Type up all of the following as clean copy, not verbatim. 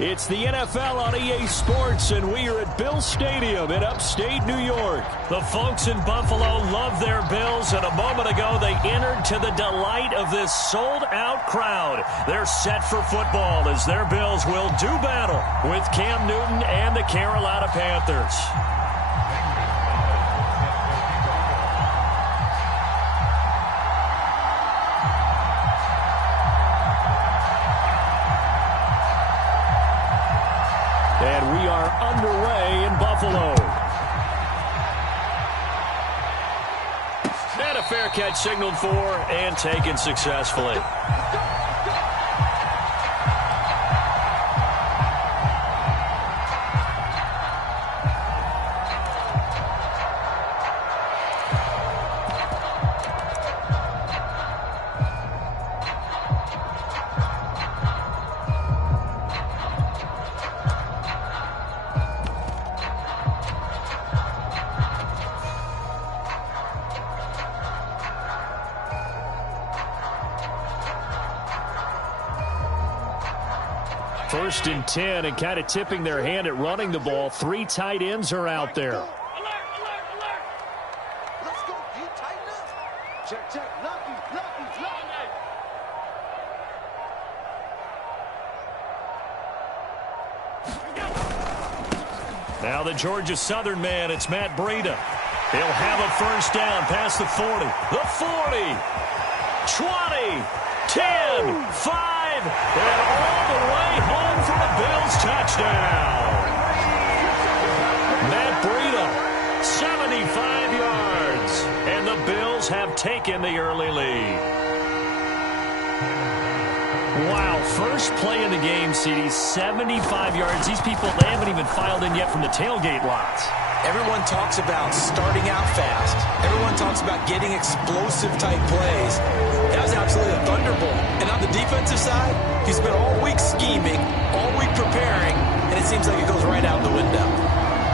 It's the NFL on EA Sports, and we are at Bill Stadium in upstate New York. The folks in Buffalo love their Bills, and a moment ago they entered to the delight of this sold-out crowd. They're set for football as their Bills will do battle with Cam Newton and the Carolina Panthers. And we are underway in Buffalo. And a fair catch signaled for and taken successfully. First and 10, and kind of tipping their hand at running the ball. 3 tight ends are out there. Alert, alert, alert. Let's go. You tighten up. Check, check. Lucky. Now the Georgia Southern man, it's Matt Breida. He'll have a first down past the 40. The 40. 20. 10. 5. And all the way home for a Bills touchdown. Matt Breida, 75 yards. And the Bills have taken the early lead. Wow, first play of the game, CD, 75 yards. These people, they haven't even filed in yet from the tailgate lots. Everyone talks about starting out fast. Everyone talks about getting explosive-type plays. That was absolutely a thunderbolt. And on the defensive side, he spent all week scheming, all week preparing, and it seems like it goes right out the window.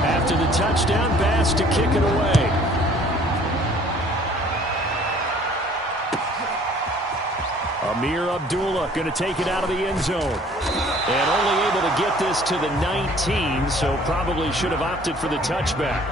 After the touchdown, Bass to kick it away. Amir Abdullah going to take it out of the end zone. And only able to get this to the 19, so probably should have opted for the touchback.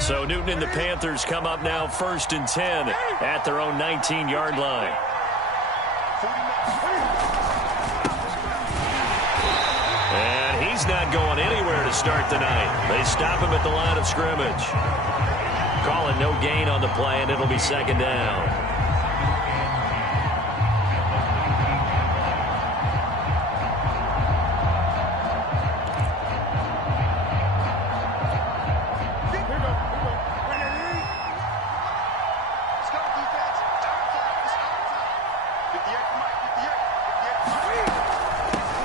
So Newton and the Panthers come up now first and 10 at their own 19-yard line. And he's not going anywhere to start the night. They stop him at the line of scrimmage. Calling no gain on the play, and it'll be second down.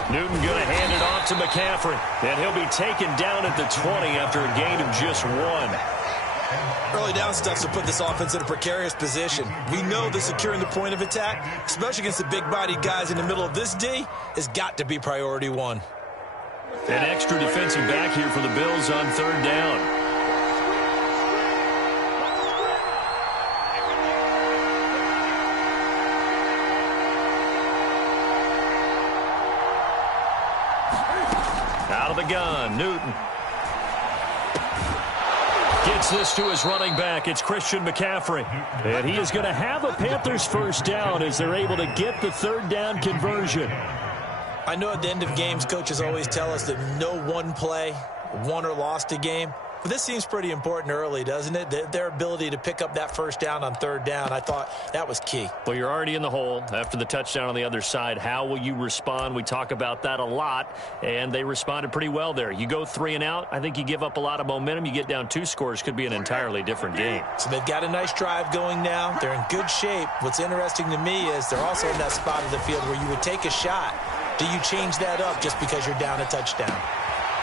Newton going to hand it off to McCaffrey, and he'll be taken down at the 20 after a gain of just 1. Early down stuff to put this offense in a precarious position. We know that securing the point of attack, especially against the big-bodied guys in the middle of this D, has got to be priority 1. An extra defensive back here for the Bills on third down. Out of the gun, Newton. Gets this to his running back. It's Christian McCaffrey. And he is going to have a Panthers first down as they're able to get the third down conversion. I know at the end of games, coaches always tell us that no one play won or lost a game. But this seems pretty important early, doesn't it? Their ability to pick up that first down on third down, I thought that was key. Well, you're already in the hole after the touchdown on the other side. How will you respond? We talk about that a lot, and they responded pretty well there. You go 3 and out, I think you give up a lot of momentum. You get down 2 scores, could be an entirely different game. So they've got a nice drive going now. They're in good shape. What's interesting to me is they're also in that spot of the field where you would take a shot. Do you change that up just because you're down a touchdown?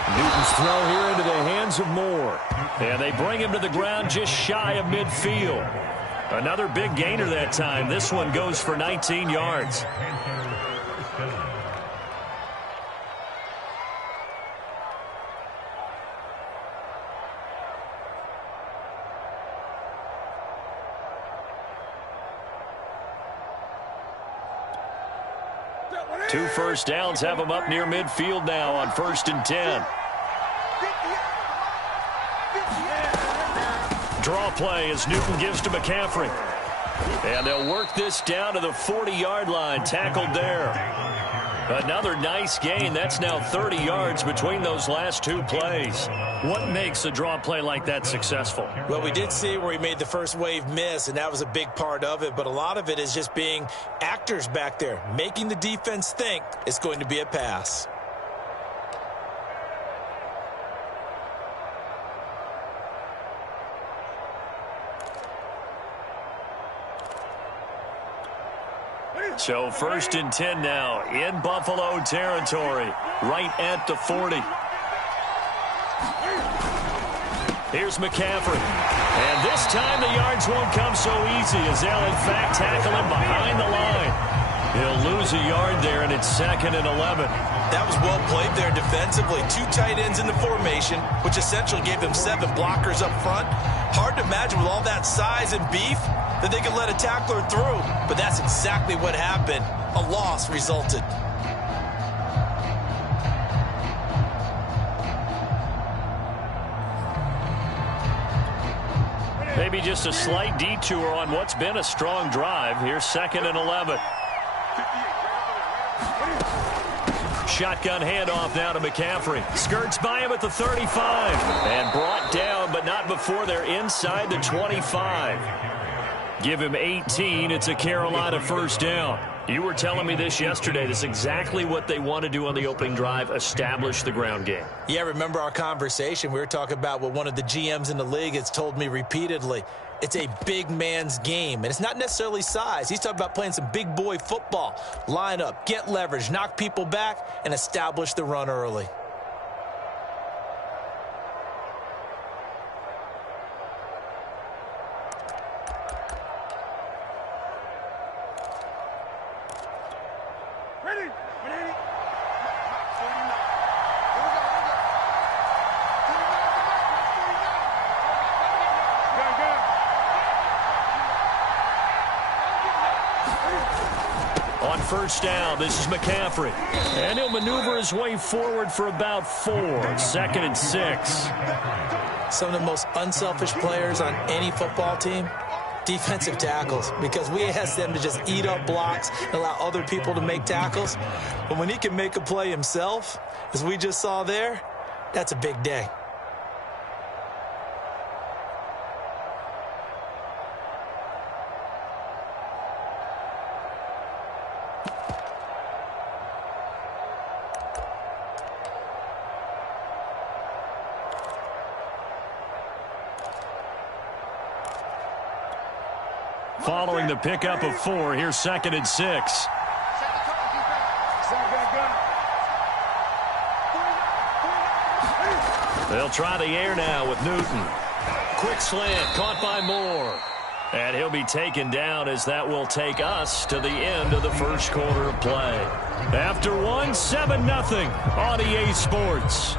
Newton's throw here into the hands of Moore. And they bring him to the ground just shy of midfield. Another big gainer that time. This one goes for 19 yards. Two first downs have them up near midfield now on 1st and 10. Draw play as Newton gives to McCaffrey. And they'll work this down to the 40-yard line. Tackled there. Another nice gain. That's now 30 yards between those last two plays. What makes a draw play like that successful? Well, we did see where he made the first wave miss, and that was a big part of it. But a lot of it is just being actors back there, making the defense think it's going to be a pass. So 1st and 10 now in Buffalo territory, right at the 40. Here's McCaffrey. And this time the yards won't come so easy as they'll in fact tackle him behind the line. He'll lose a yard there, and it's 2nd and 11. That was well played there defensively. Two tight ends in the formation, which essentially gave them 7 blockers up front. Hard to imagine with all that size and beef that they could let a tackler through, but that's exactly what happened. A loss resulted. Maybe just a slight detour on what's been a strong drive. Here's 2nd and 11. Shotgun handoff now to McCaffrey. Skirts by him at the 35. And brought down, but not before they're inside the 25. Give him 18. It's a Carolina first down. You were telling me this yesterday. This is exactly what they want to do on the opening drive, establish the ground game. Yeah, remember our conversation. We were talking about what one of the GMs in the league has told me repeatedly. It's a big man's game, and it's not necessarily size. He's talking about playing some big boy football. Line up, get leverage, knock people back, and establish the run early. First down, this is McCaffrey. And he'll maneuver his way forward for about 4. 2nd and 6. Some of the most unselfish players on any football team, defensive tackles, because we ask them to just eat up blocks and allow other people to make tackles. But when he can make a play himself, as we just saw there, that's a big day. Following the pickup of 4, here's 2nd and 6. They'll try the air now with Newton. Quick slant, caught by Moore. And he'll be taken down as that will take us to the end of the first quarter of play. After 1, 7-0 on EA Sports.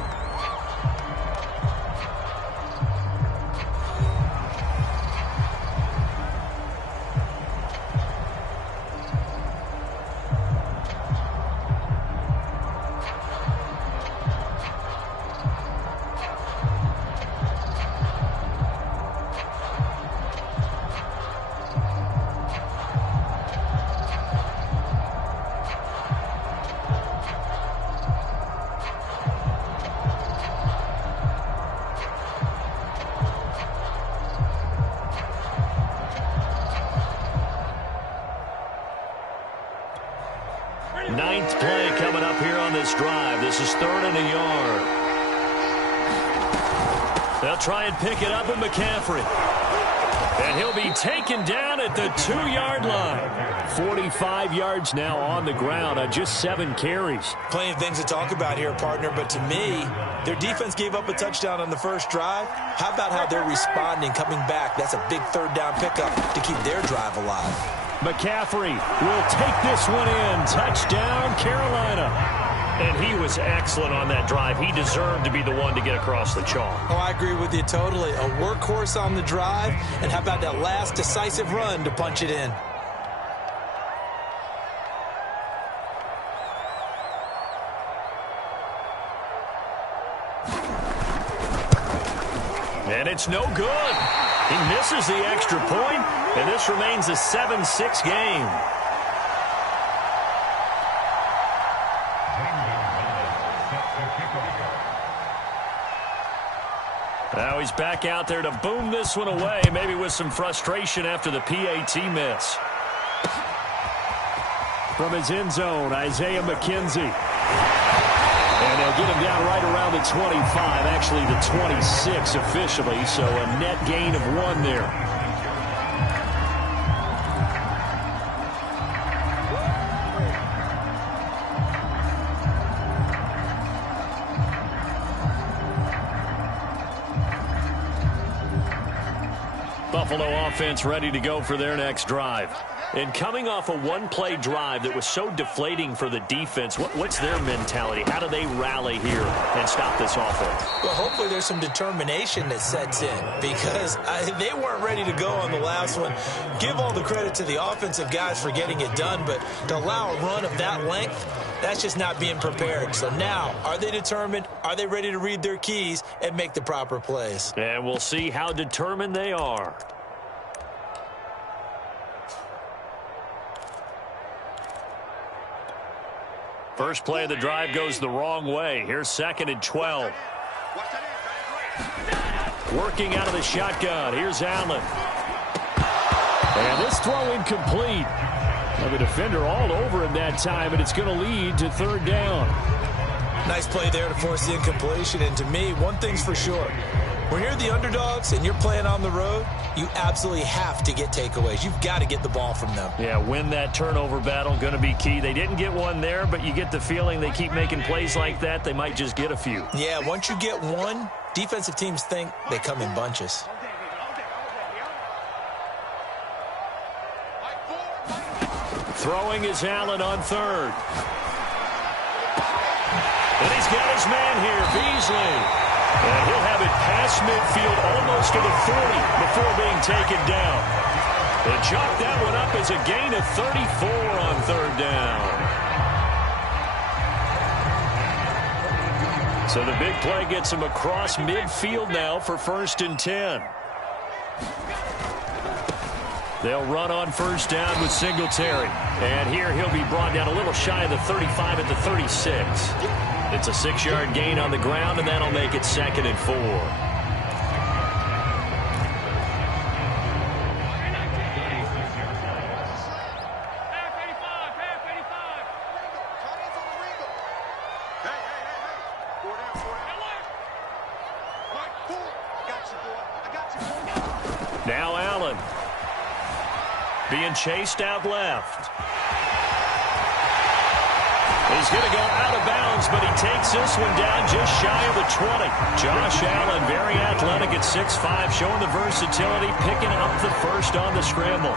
Ninth play coming up here on this drive. This is 3rd and a yard. They'll try and pick it up with McCaffrey. And he'll be taken down at the 2-yard line. 45 yards now on the ground on just 7 carries. Plenty of things to talk about here, partner, but to me, their defense gave up a touchdown on the first drive. How about how they're responding, coming back? That's a big third-down pickup to keep their drive alive. McCaffrey will take this one in. Touchdown, Carolina. And he was excellent on that drive. He deserved to be the one to get across the chalk. Oh, I agree with you totally. A workhorse on the drive, and how about that last decisive run to punch it in? And it's no good. He misses the extra point, and this remains a 7-6 game. Now he's back out there to boom this one away, maybe with some frustration after the PAT miss. From his end zone, Isaiah McKenzie. And they'll get him down right around the 25, actually the 26 officially, so a net gain of 1 there. Buffalo offense ready to go for their next drive. And coming off a one-play drive that was so deflating for the defense, what's their mentality? How do they rally here and stop this offense? Well, hopefully there's some determination that sets in because they weren't ready to go on the last one. Give all the credit to the offensive guys for getting it done, but to allow a run of that length, that's just not being prepared. So now, are they determined? Are they ready to read their keys and make the proper plays? And we'll see how determined they are. First play of the drive goes the wrong way. Here's 2nd and 12. Working out of the shotgun. Here's Allen. And this throw incomplete. Now the defender all over him that time, and it's going to lead to 3rd down. Nice play there to force the incompletion. And to me, one thing's for sure. When you're the underdogs and you're playing on the road, you absolutely have to get takeaways. You've got to get the ball from them. Yeah, win that turnover battle, going to be key. They didn't get one there, but you get the feeling they keep making plays like that, they might just get a few. Yeah, once you get one, defensive teams think they come in bunches. Throwing is Allen on 3rd. And he's got his man here, Beasley. And he'll have it past midfield almost to the 40 before being taken down. And chalk that one up as a gain of 34 on 3rd down. So the big play gets him across midfield now for 1st and 10. They'll run on 1st down with Singletary. And here he'll be brought down a little shy of the 35 at the 36. It's a 6-yard gain on the ground, and that'll make it 2nd and 4. Now Allen being chased out left. He's going to go out of bounds, but he takes this one down just shy of the 20. Josh Allen, very athletic at 6'5", showing the versatility, picking up the first on the scramble.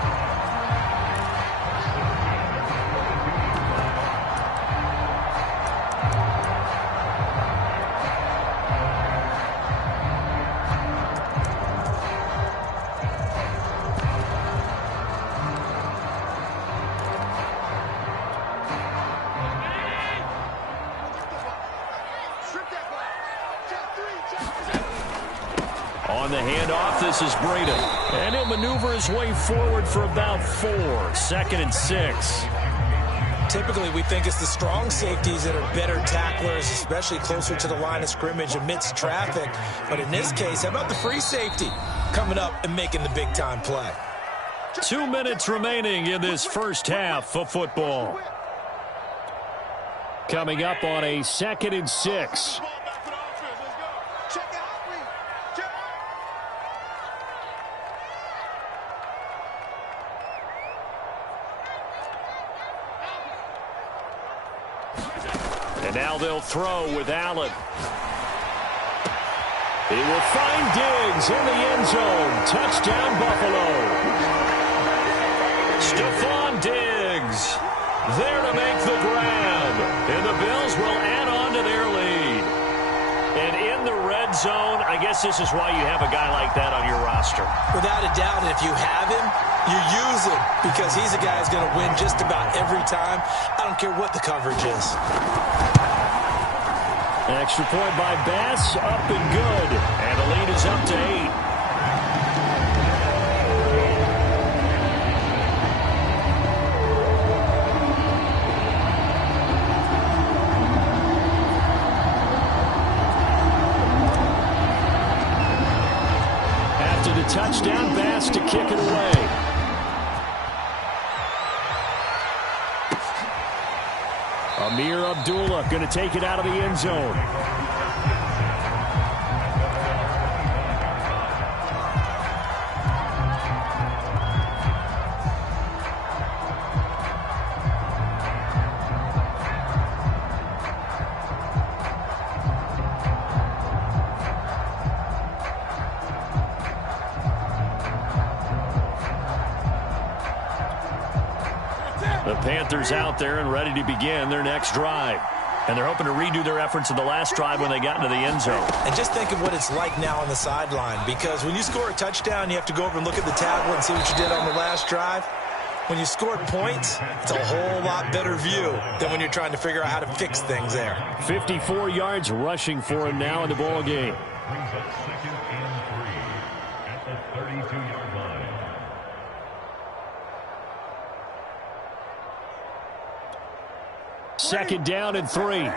On the handoff, this is Breda. And he'll maneuver his way forward for about 4. 2nd and 6. Typically, we think it's the strong safeties that are better tacklers, especially closer to the line of scrimmage amidst traffic. But in this case, how about the free safety coming up and making the big-time play? 2 minutes remaining in this first half of football. Coming up on a 2nd and 6. And now they'll throw with Allen. He will find Diggs in the end zone. Touchdown, Buffalo. Stephon Diggs there to make the grab. And the Bills will add on to their lead. And in the red zone, I guess this is why you have a guy like that on your roster. Without a doubt, and if you have him, you use him because he's a guy who's going to win just about every time. I don't care what the coverage is. Extra point by Bass, up and good. And the lead is up to 8. After the touchdown, Bass to kick it away. Amir Abdullah going to take it out of the end zone. The Panthers out there and ready to begin their next drive. And they're hoping to redo their efforts in the last drive when they got into the end zone. And just think of what it's like now on the sideline, because when you score a touchdown, you have to go over and look at the tablet and see what you did on the last drive. When you scored points, it's a whole lot better view than when you're trying to figure out how to fix things there. 54 yards rushing for him now in the ball game. Brings up 2nd and 3 at the 32-yard line. Second down and 3.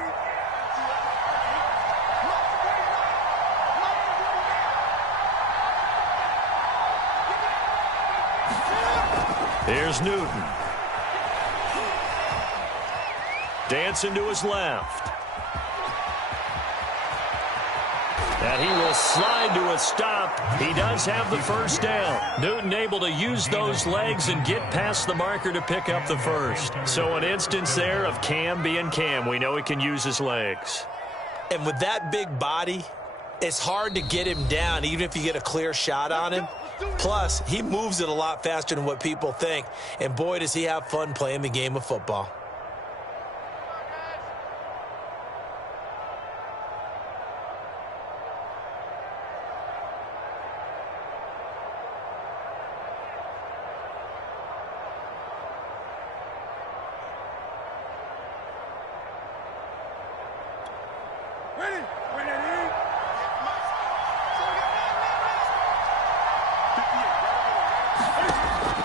Here's Newton. Dancing to his left. And he will slide to a stop. He does have the first down. Newton able to use those legs and get past the marker to pick up the first. So an instance there of Cam being Cam. We know he can use his legs. And with that big body, it's hard to get him down even if you get a clear shot on him. Plus, he moves it a lot faster than what people think. And boy, does he have fun playing the game of football.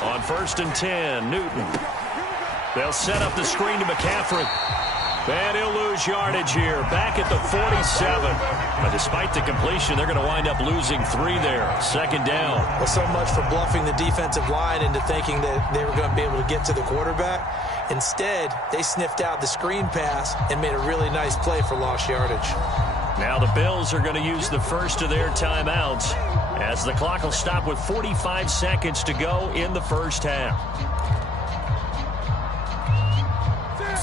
On 1st and 10, Newton. They'll set up the screen to McCaffrey. And he'll lose yardage here. Back at the 47. But despite the completion, they're going to wind up losing 3 there. 2nd down. Well, so much for bluffing the defensive line into thinking that they were going to be able to get to the quarterback. Instead, they sniffed out the screen pass and made a really nice play for lost yardage. Now the Bills are going to use the first of their timeouts as the clock will stop with 45 seconds to go in the first half.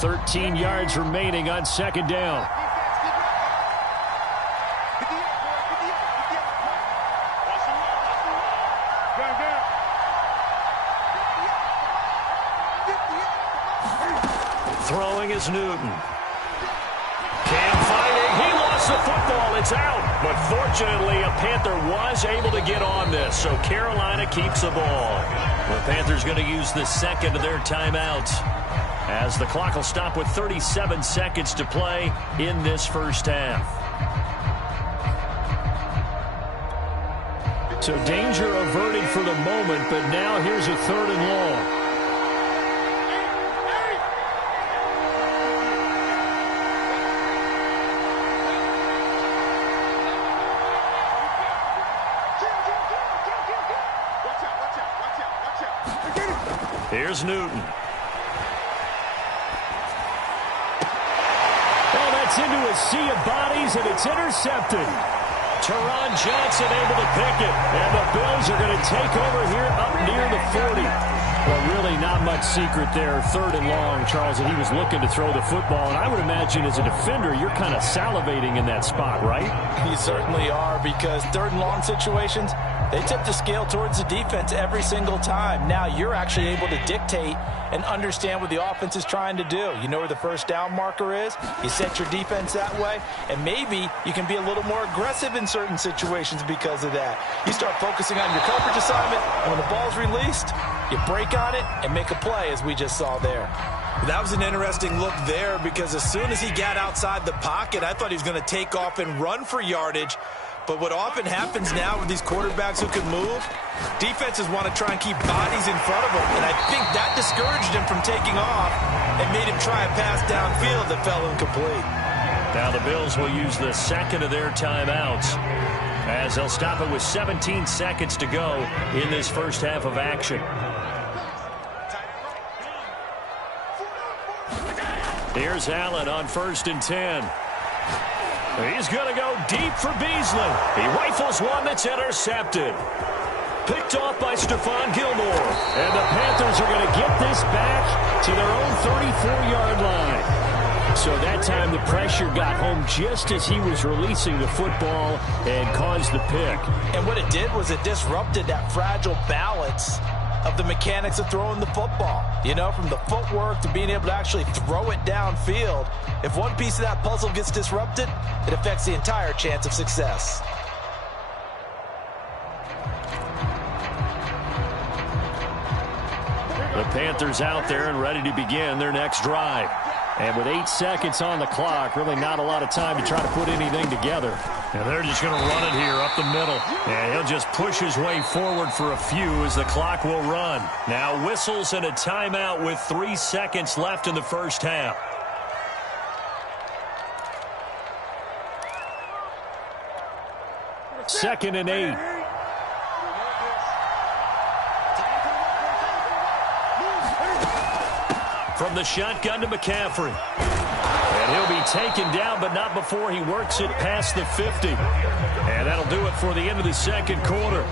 13 yards remaining on 2nd down. Throwing is Newton. Cam fighting. He lost the football. It's out. But fortunately, a Panther was able to get on this. So Carolina keeps the ball. The Panthers going to use the second of their timeouts as the clock will stop with 37 seconds to play in this first half. So danger averted for the moment, but now here's a 3rd and long. Here's Newton. Oh, that's into a sea of bodies, and it's intercepted. Teron Johnson able to pick it. And the Bills are going to take over here up near the 40. Well, really not much secret there. 3rd and long, Charles, and he was looking to throw the football. And I would imagine as a defender, you're kind of salivating in that spot, right? You certainly are, because 3rd and long situations, they tip the scale towards the defense every single time. Now you're actually able to dictate and understand what the offense is trying to do. You know where the first down marker is. You set your defense that way, and maybe you can be a little more aggressive in certain situations because of that. You start focusing on your coverage assignment, and when the ball's released, you break on it and make a play, as we just saw there. That was an interesting look there, because as soon as he got outside the pocket, I thought he was going to take off and run for yardage. But what often happens now with these quarterbacks who can move, defenses want to try and keep bodies in front of them. And I think that discouraged him from taking off and made him try a pass downfield that fell incomplete. Now the Bills will use the second of their timeouts, as they'll stop it with 17 seconds to go in this first half of action. Here's Allen on 1st and 10. He's going to go deep for Beasley. He rifles one that's intercepted. Picked off by Stephon Gilmore. And the Panthers are going to get this back to their own 34-yard line. So that time the pressure got home just as he was releasing the football and caused the pick. And what it did was it disrupted that fragile balance of the mechanics of throwing the football. You know, from the footwork to being able to actually throw it downfield. If one piece of that puzzle gets disrupted, it affects the entire chance of success. The Panthers out there and ready to begin their next drive. And with 8 seconds on the clock, really not a lot of time to try to put anything together. And they're just going to run it here up the middle. And he'll just push his way forward for a few as the clock will run. Now whistles and a timeout with 3 seconds left in the first half. Second and 8. From the shotgun to McCaffrey. And he'll be taken down, but not before he works it past the 50. And that'll do it for the end of the second quarter.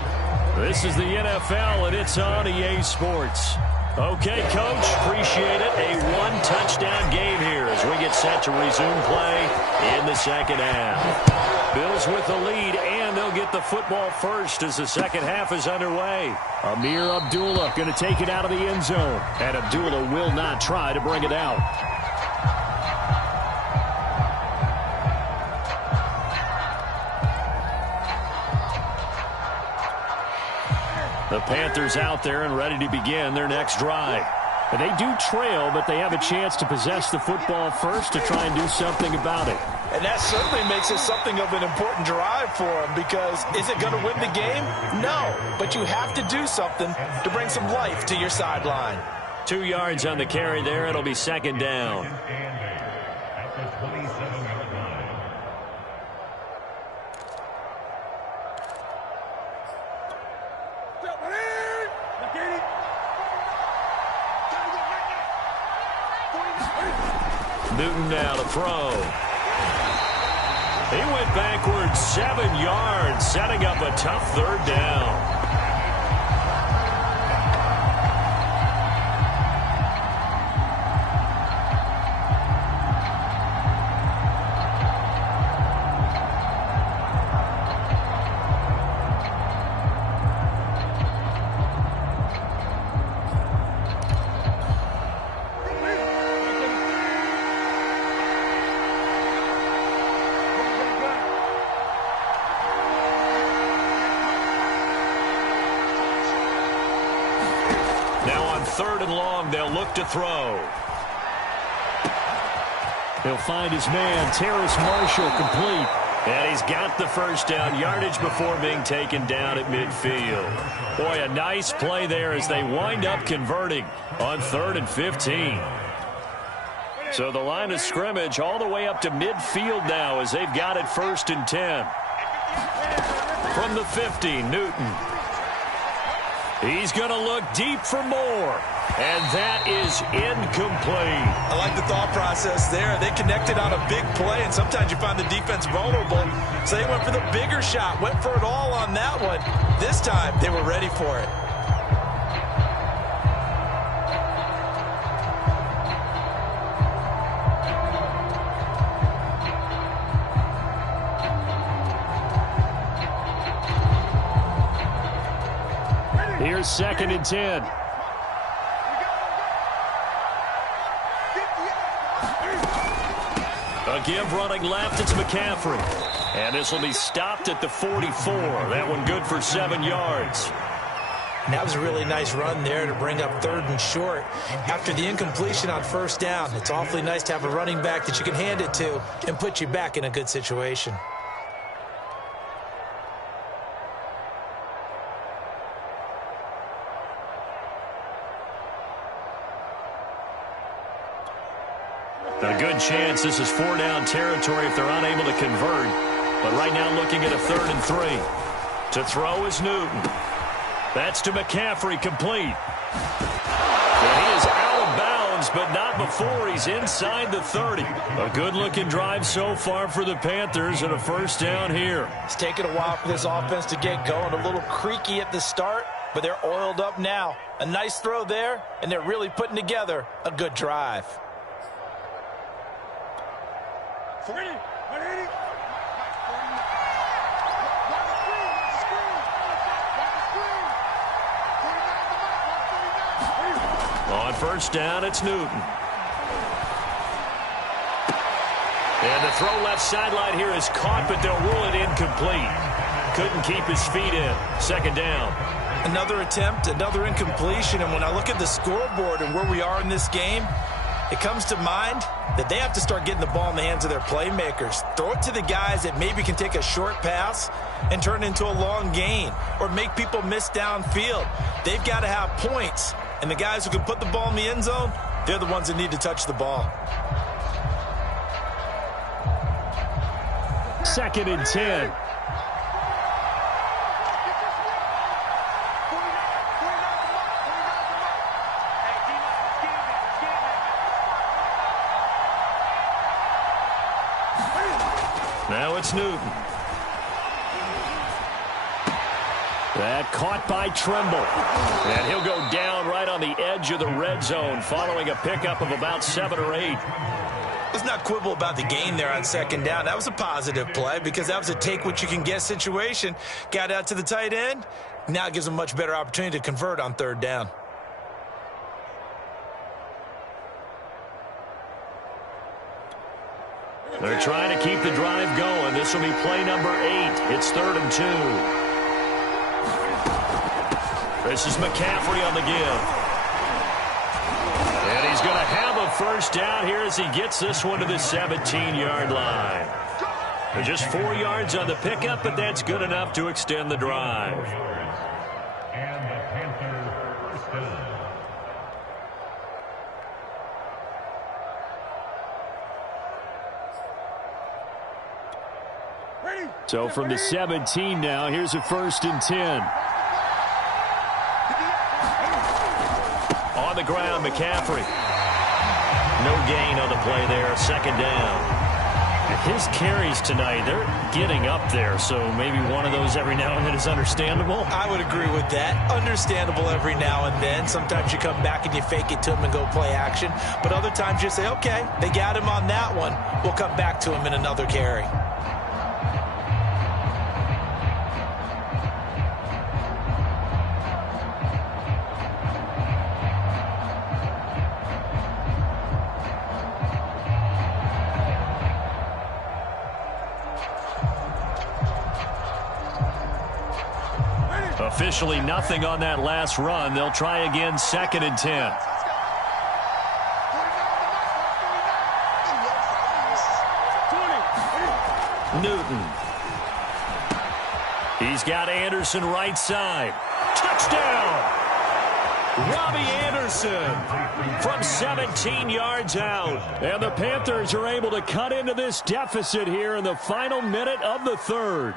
This is the NFL, and it's on EA Sports. Okay, Coach, appreciate it. A one-touchdown game here as we get set to resume play in the second half. Bills with the lead, and they'll get the football first as the second half is underway. Amir Abdullah going to take it out of the end zone, and Abdullah will not try to bring it out. The Panthers out there and ready to begin their next drive. And they do trail, but they have a chance to possess the football first to try and do something about it. And that certainly makes it something of an important drive for them, because is it going to win the game? No, but you have to do something to bring some life to your sideline. 2 yards on the carry there. It'll be second down. At the 27-yard line. Newton now to throw. He went backwards 7 yards, setting up a tough third down. Third and long, they'll look to throw. He'll find his man, Terrace Marshall, complete. And he's got the first down, yardage before being taken down at midfield. Boy, a nice play there as they wind up converting on 3rd and 15. So the line of scrimmage all the way up to midfield now as they've got it 1st and 10. From the 50, Newton. He's going to look deep for more. And that is incomplete. I like the thought process there. They connected on a big play, and sometimes you find the defense vulnerable. So they went for the bigger shot, went for it all on that one. This time, they were ready for it. Here's 2nd and 10. A give running left, it's McCaffrey. And this will be stopped at the 44. That one good for 7 yards. And that was a really nice run there to bring up 3rd and short. After the incompletion on 1st down, it's awfully nice to have a running back that you can hand it to and put you back in a good situation. A good chance this is 4-down territory if they're unable to convert. But right now looking at a 3rd and 3. To throw is Newton. That's to McCaffrey, complete. And he is out of bounds, but not before he's inside the 30. A good-looking drive so far for the Panthers and a 1st down here. It's taken a while for this offense to get going. A little creaky at the start, but they're oiled up now. A nice throw there, and they're really putting together a good drive. 40, 180. On 1st down, it's Newton. And the throw left sideline here is caught, but they'll rule it incomplete. Couldn't keep his feet in. 2nd down. Another attempt, another incompletion, and when I look at the scoreboard and where we are in this game, it comes to mind that they have to start getting the ball in the hands of their playmakers. Throw it to the guys that maybe can take a short pass and turn it into a long gain or make people miss downfield. They've got to have points, and the guys who can put the ball in the end zone, they're the ones that need to touch the ball. 2nd and 10. Now it's Newton. That caught by Trimble. And he'll go down right on the edge of the red zone following a pickup of about 7 or 8. Let's not quibble about the gain there on 2nd down. That was a positive play because that was a take-what-you-can-get situation. Got out to the tight end. Now it gives them a much better opportunity to convert on 3rd down. They're trying to keep the drive going. This will be play number 8. It's 3rd and 2. This is McCaffrey on the give. And he's going to have a 1st down here as he gets this one to the 17-yard line. They're just 4 yards on the pickup, but that's good enough to extend the drive. And the Panthers 1st down. So from the 17 now, here's a 1st and 10. On the ground, McCaffrey. No gain on the play there, 2nd down. His carries tonight, they're getting up there, so maybe one of those every now and then is understandable. I would agree with that. Understandable every now and then. Sometimes you come back and you fake it to him and go play action. But other times you say, okay, they got him on that one. We'll come back to him in another carry. Officially nothing on that last run. They'll try again, 2nd and 10. Newton. He's got Anderson right side. Touchdown! Robbie Anderson from 17 yards out. And the Panthers are able to cut into this deficit here in the final minute of the 3rd.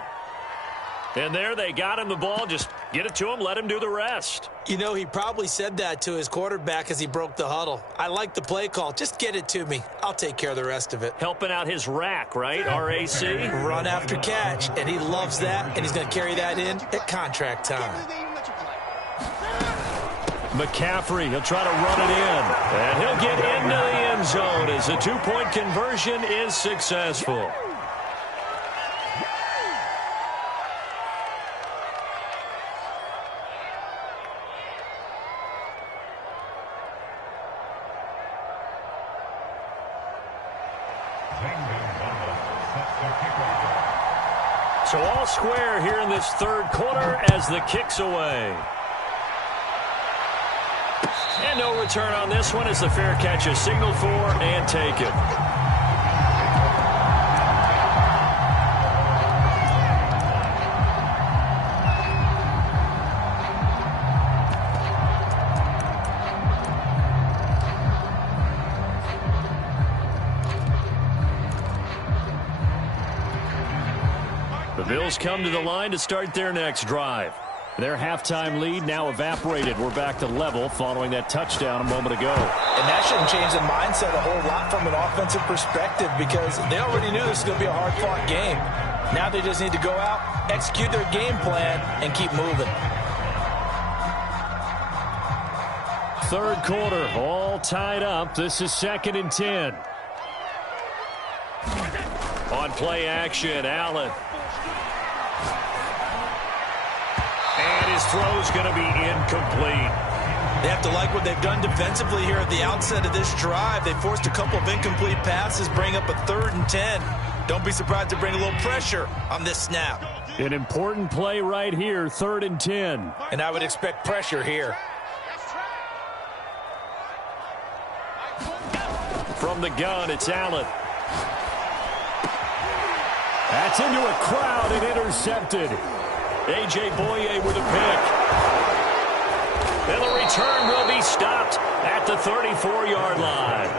And there they got him the ball. Just get it to him, let him do the rest. You know, he probably said that to his quarterback as he broke the huddle. I like the play call. Just get it to me. I'll take care of the rest of it. Helping out his rack, right? R-A-C? Run after catch, and he loves that, and he's going to carry that in at contract time. McCaffrey, he'll try to run it in. And he'll get into the end zone as the two-point conversion is successful. So all square here in this third quarter as the kick's away. And no return on this one as the fair catch is signaled for and taken. The Bills come to the line to start their next drive. Their halftime lead now evaporated. We're back to level following that touchdown a moment ago. And that shouldn't change the mindset a whole lot from an offensive perspective because they already knew this was going to be a hard-fought game. Now they just need to go out, execute their game plan, and keep moving. Third quarter, all tied up. This is 2nd and 10. On play action, Allen. And his throw's going to be incomplete. They have to like what they've done defensively here at the outset of this drive. They forced a couple of incomplete passes, bring up a 3rd and 10. Don't be surprised to bring a little pressure on this snap. An important play right here, 3rd and 10. And I would expect pressure here. From the gun, it's Allen. That's into a crowd and intercepted. A.J. Boye with a pick. And the return will be stopped at the 34-yard line.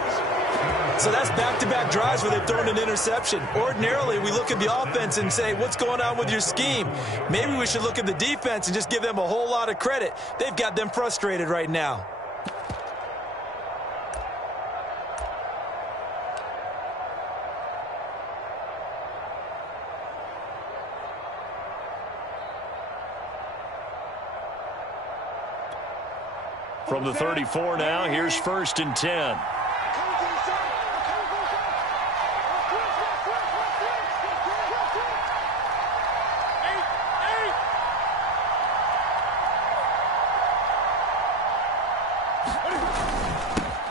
So that's back-to-back drives where they've thrown an interception. Ordinarily, we look at the offense and say, what's going on with your scheme? Maybe we should look at the defense and just give them a whole lot of credit. They've got them frustrated right now. From the 34 now, here's 1st and 10.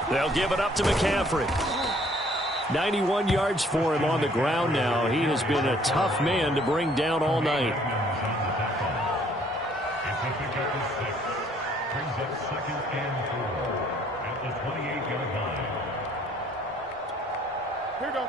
They'll give it up to McCaffrey. 91 yards for him on the ground now. He has been a tough man to bring down all night. Here we go.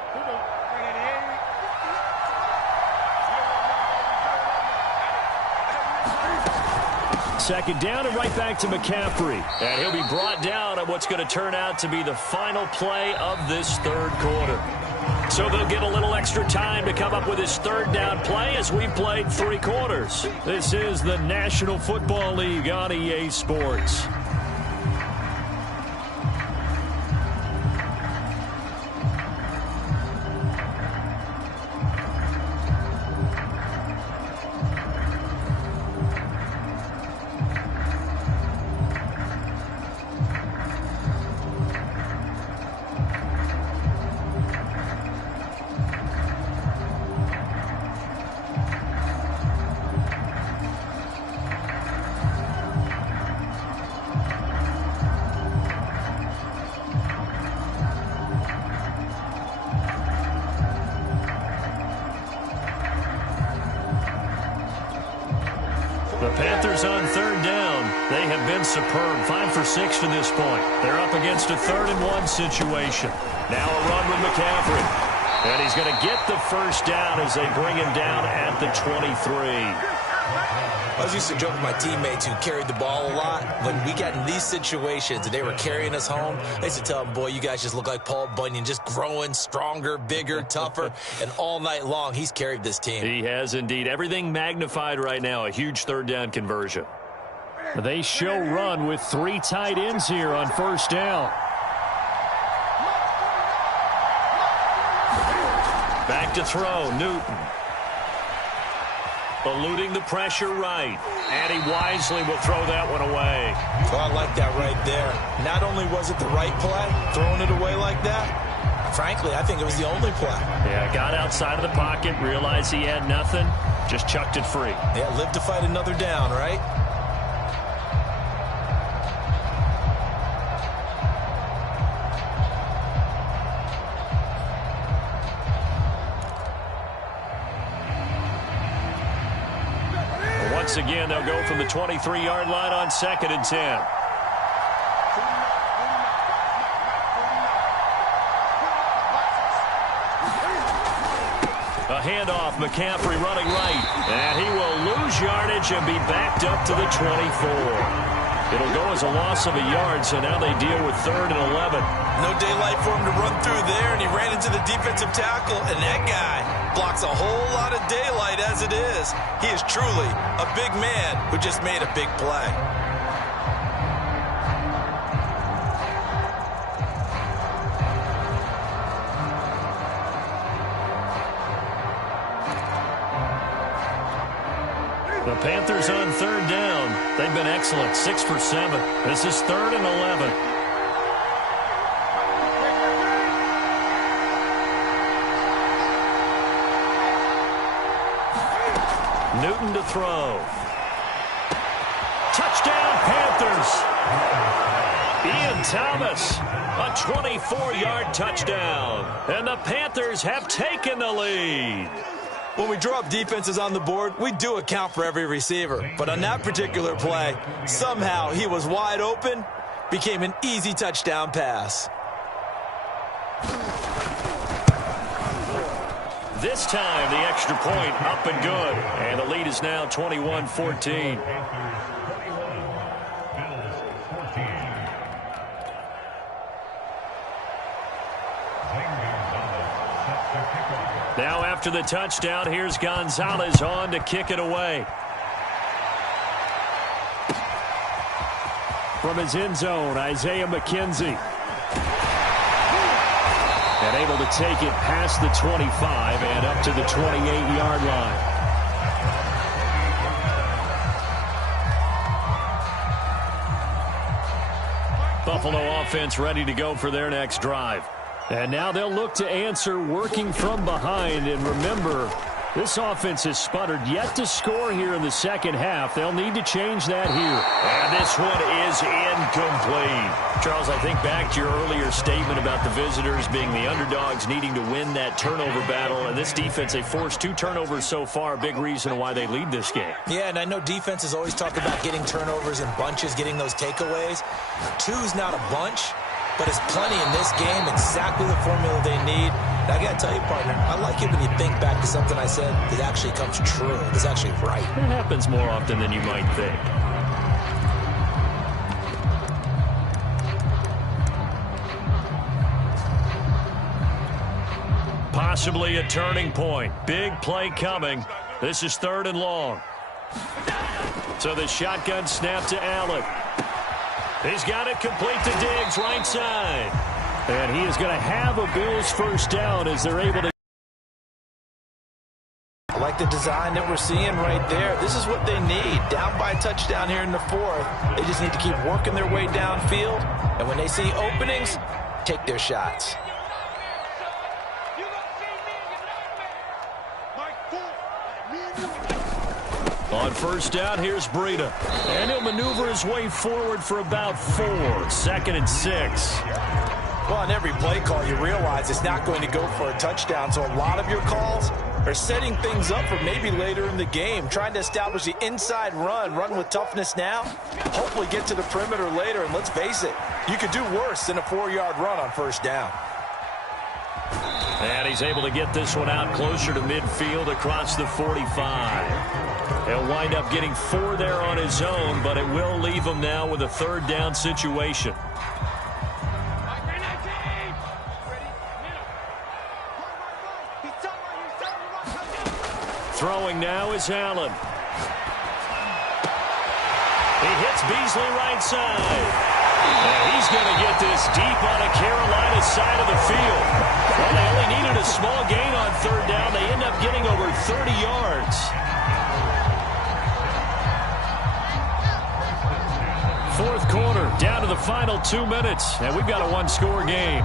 Second down and right back to McCaffrey. And he'll be brought down on what's going to turn out to be the final play of this third quarter. So they'll get a little extra time to come up with his third down play as we've played 3 quarters. This is the National Football League on EA Sports. The Panthers on third down. They have been superb. 5 for 6 to this point. They're up against a 3rd and 1 situation. Now a run with McCaffrey. And he's going to get the first down as they bring him down at the 23. I was used to joke with my teammates who carried the ball a lot. When we got in these situations and they were carrying us home, I used to tell them, boy, you guys just look like Paul Bunyan, just growing stronger, bigger, tougher, and all night long he's carried this team. He has indeed. Everything magnified right now, a huge third down conversion. They show run with 3 tight ends here on first down. Back to throw, Newton. Eluding the pressure right. And he wisely will throw that one away. Oh, I like that right there. Not only was it the right play, throwing it away like that, frankly, I think it was the only play. Yeah, got outside of the pocket, realized he had nothing, just chucked it free. Yeah, live to fight another down, right? Once again, they'll go from the 23-yard line on 2nd and 10. A handoff, McCaffrey running right. And he will lose yardage and be backed up to the 24. It'll go as a loss of a yard, so now they deal with 3rd and 11. No daylight for him to run through there, and he ran into the defensive tackle, and that guy blocks a whole lot of daylight as it is. He is truly a big man who just made a big play. The Panthers on 3rd down. They've been excellent, 6 for 7. This is 3rd and 11. Newton to throw. Touchdown, Panthers. Ian Thomas, a 24-yard touchdown. And the Panthers have taken the lead. When we draw up defenses on the board, we do account for every receiver. But on that particular play, somehow he was wide open, became an easy touchdown pass. This time, the extra point up and good. And the lead is now 21-14. Now after the touchdown, here's Gonzalez on to kick it away. From his end zone, Isaiah McKenzie. And able to take it past the 25 and up to the 28-yard line. Buffalo offense ready to go for their next drive. And now they'll look to answer working from behind. And remember, this offense has sputtered yet to score here in the second half. They'll need to change that here. And this one is incomplete. Charles, I think back to your earlier statement about the visitors being the underdogs needing to win that turnover battle. And this defense, they forced 2 turnovers so far. A big reason why they lead this game. Yeah, and I know defenses always talk about getting turnovers in bunches, getting those takeaways. 2's not a bunch, but it's plenty in this game, exactly the formula they need. And I got to tell you, partner, I like it when you think back to something I said that actually comes true, that's actually right. It happens more often than you might think. Possibly a turning point. Big play coming. This is 3rd and long. So the shotgun snap to Allen. He's got it complete to Diggs, right side. And he is going to have a Bills first down as they're able to. I like the design that we're seeing right there. This is what they need. Down by a touchdown here in the 4th. They just need to keep working their way downfield. And when they see openings, take their shots. On first down, here's Breida. And he'll maneuver his way forward for about 4. 2nd and 6. Well, on every play call, you realize it's not going to go for a touchdown. So a lot of your calls are setting things up for maybe later in the game, trying to establish the inside run with toughness now, hopefully get to the perimeter later. And let's face it, you could do worse than a 4-yard run on first down. And he's able to get this one out closer to midfield across the 45. He'll wind up getting 4 there on his own, but it will leave him now with a third down situation. Throwing now is Allen. He hits Beasley right side. And he's going to get this deep on a Carolina side of the field. Well, they only needed a small gain on third down. They end up getting over 30 yards. Fourth quarter, down to the final 2 minutes, and we've got a one-score game.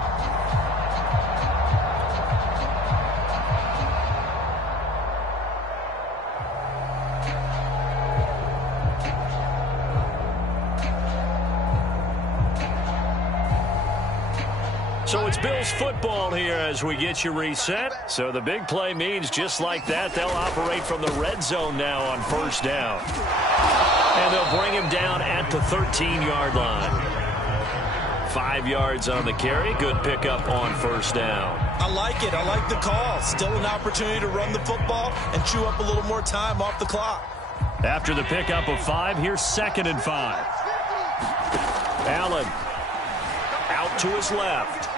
So it's Bills football here as we get you reset. So the big play means just like that, they'll operate from the red zone now on first down. And they'll bring him down at the 13-yard line. 5 yards on the carry. Good pickup on first down. I like it. I like the call. Still an opportunity to run the football and chew up a little more time off the clock. After the pickup of 5, here's 2nd and 5. Allen out to his left.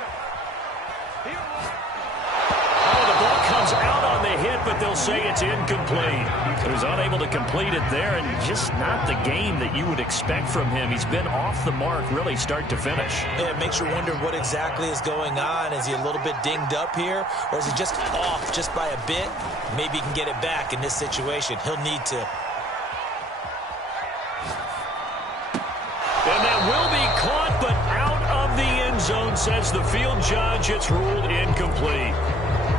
Comes out on the hit, but they'll say it's incomplete. He was unable to complete it there, and just not the game that you would expect from him. He's been off the mark really start to finish. Yeah, it makes you wonder what exactly is going on. Is he a little bit dinged up here, or is he just off just by a bit? Maybe he can get it back in this situation. He'll need to. And that will be caught, but out of the end zone, says the field judge. It's ruled incomplete.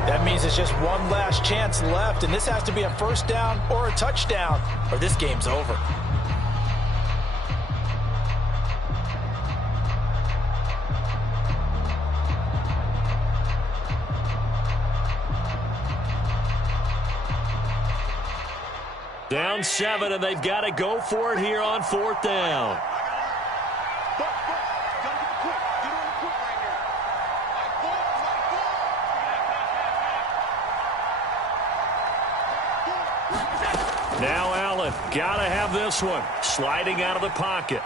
That means it's just one last chance left, and this has to be a first down or a touchdown, or this game's over. Down 7, and they've got to go for it here on 4th down. Now Allen, got to have this one. Sliding out of the pocket.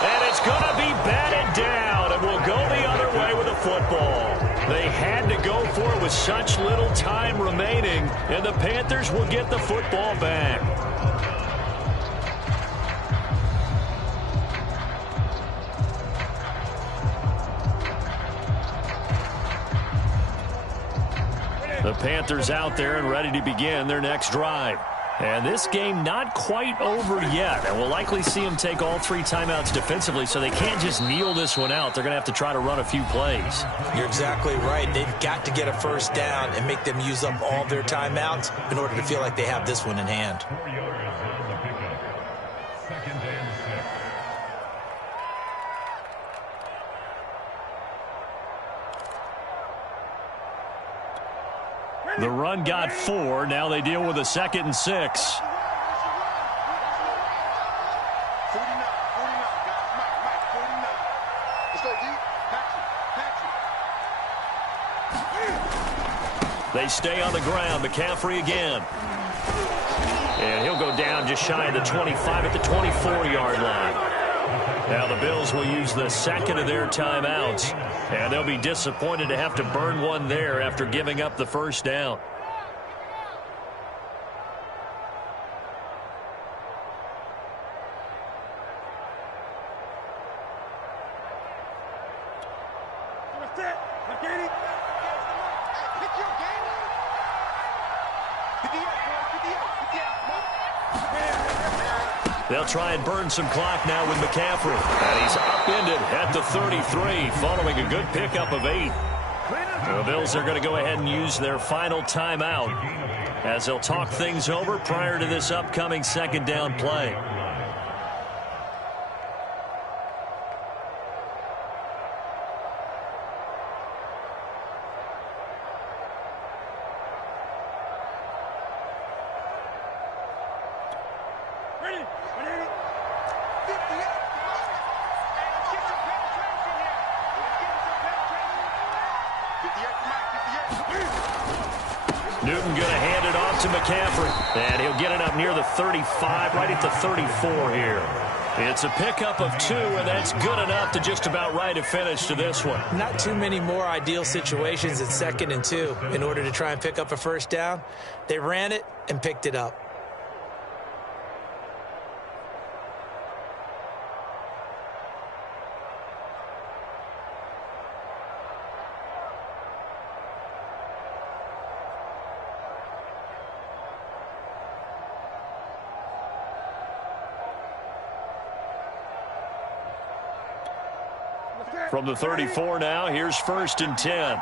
And it's going to be batted down, and will go the other way with the football. They had to go for it with such little time remaining, and the Panthers will get the football back. The Panthers out there and ready to begin their next drive. And this game not quite over yet. And we'll likely see them take all 3 timeouts defensively, so they can't just kneel this one out. They're going to have to try to run a few plays. You're exactly right. They've got to get a first down and make them use up all their timeouts in order to feel like they have this one in hand. 4 yards on the pickup. 2nd and 6. The run got 4. Now they deal with a 2nd and 6. They stay on the ground. McCaffrey again. And he'll go down just shy of the 25 at the 24-yard line. Now the Bills will use the 2nd of their timeouts. And they'll be disappointed to have to burn one there after giving up the first down. They'll try and burn some clock now with McCaffrey. And he's upended at the 33 following a good pickup of 8. The Bills are going to go ahead and use their final timeout as they'll talk things over prior to this upcoming 2nd down play. to McCaffrey. And he'll get it up near the 35, right at the 34 here. It's a pickup of 2, and that's good enough to just about write a finish to this one. Not too many more ideal situations at 2nd and 2 in order to try and pick up a first down. They ran it and picked it up. From the 34 now, here's 1st and 10.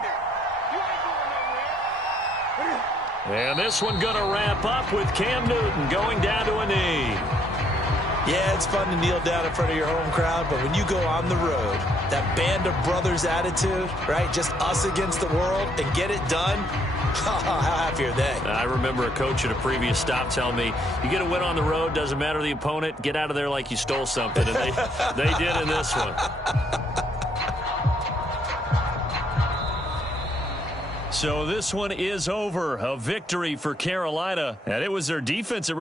And this one going to wrap up with Cam Newton going down to a knee. Yeah, it's fun to kneel down in front of your home crowd, but when you go on the road, that band of brothers attitude, right, just us against the world and get it done, how happy are they? I remember a coach at a previous stop telling me, you get a win on the road, doesn't matter the opponent, get out of there like you stole something. And they did in this one. So this one is over. A victory for Carolina, and it was their defensive